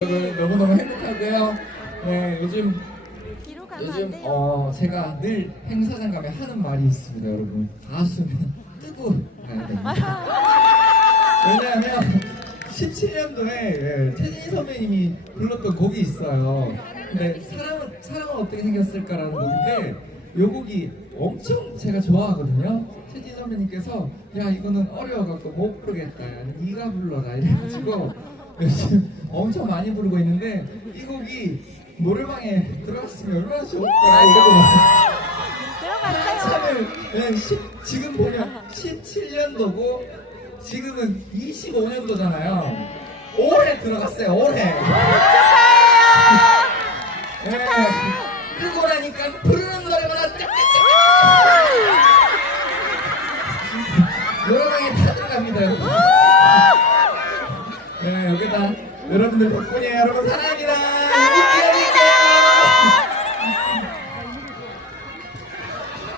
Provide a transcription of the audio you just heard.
여러분 너무너무 행복하고요. 네, 요즘 요즘. 어 제가 늘 행사장 가면 하는 말이 있습니다, 여러분. 가수면 뜨고 가야 됩니다. 왜냐하면 17년도에 태진이 선배님이 불렀던 곡이 있어요. 근데 사랑은 사랑은 어떻게 생겼을까라는 곡인데 요 곡이 엄청 제가 좋아하거든요. 태진 선배님께서 야 이거는 어려워갖고 못 부르겠다. 네가 불러라 이래가지고 요즘 엄청 많이 부르고 있는데 이 곡이 노래방에 들어갔으면 얼마나 좋을까 이러고. 한참을 네, 10 지금 보면 17년도고 지금은 25년도잖아요. 올해 들어갔어요. 올해. 네. 그러고 나니까 부르는 노래마다 짝짝짝 노래방에 다 들어갑니다. 여러분. 네, 여기다 여러분들 덕분이에요. 여러분 사랑합니다.